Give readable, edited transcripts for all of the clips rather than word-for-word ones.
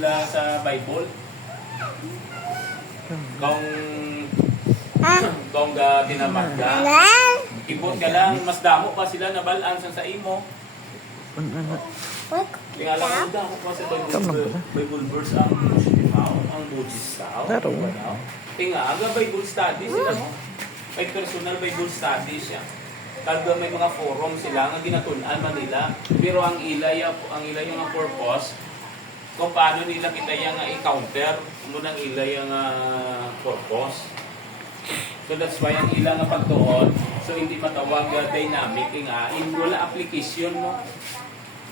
sila sa Bible. Kung tinamad ka, ibot ka lang, mas damo pa sila na balaan sa imo. Tingala ko damo pa sa Bible verse ang Muslimaw, ang Buddhistaw. Tingaga Bible studies sila mo. May personal Bible studies siya. Kalga may mga forum sila nga ginatunan man nila. Pero ang ilay yung purpose kung paano nila kita yung i-counter mo ng ilay yung purpose. So that's why ang ilang pagtuon, so hindi matawag dynamic nga, wala application mo.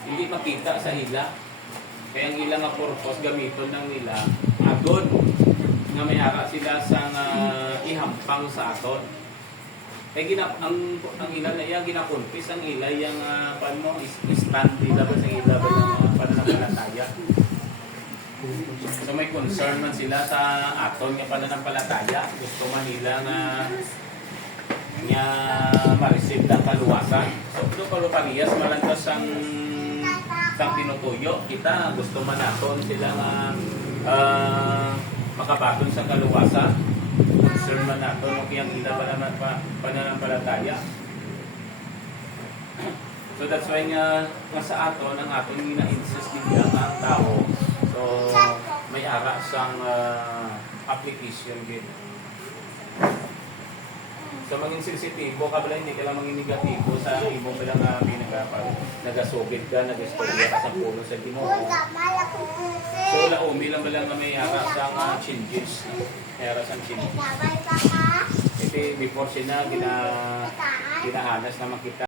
Hindi makita sa ila. Kaya ang ilang purpose gamiton ng nila agod nga may ara sila sa ihampang sa aton. Kaya ang ila na yan, ginakumpis ang ila yung stand nila ba sa ila ba ng pananampalataya. So may concern man sila sa aton nga pananampalataya. Gusto man nila nga ma-receive ng kaluwasan. So ito parehas malantas ang tinutuyo. Kita gusto man naton sila nga makabaton sa kaluwasan. Concern man naton kung ila pananampalataya. So that's why nga sa aton ang aton gina-insist nila ang tao. So, may ara sang application din. So, maging sensitibo ka pala, hindi ka lang maging negatibo sa ibong bilang nagasugid ka, nagastorya ka sa puno sa Ginoo. So, laumi lang ba lang na may ara sang changes. May ara sang changes. Ito, before sila, ginahanas na makita.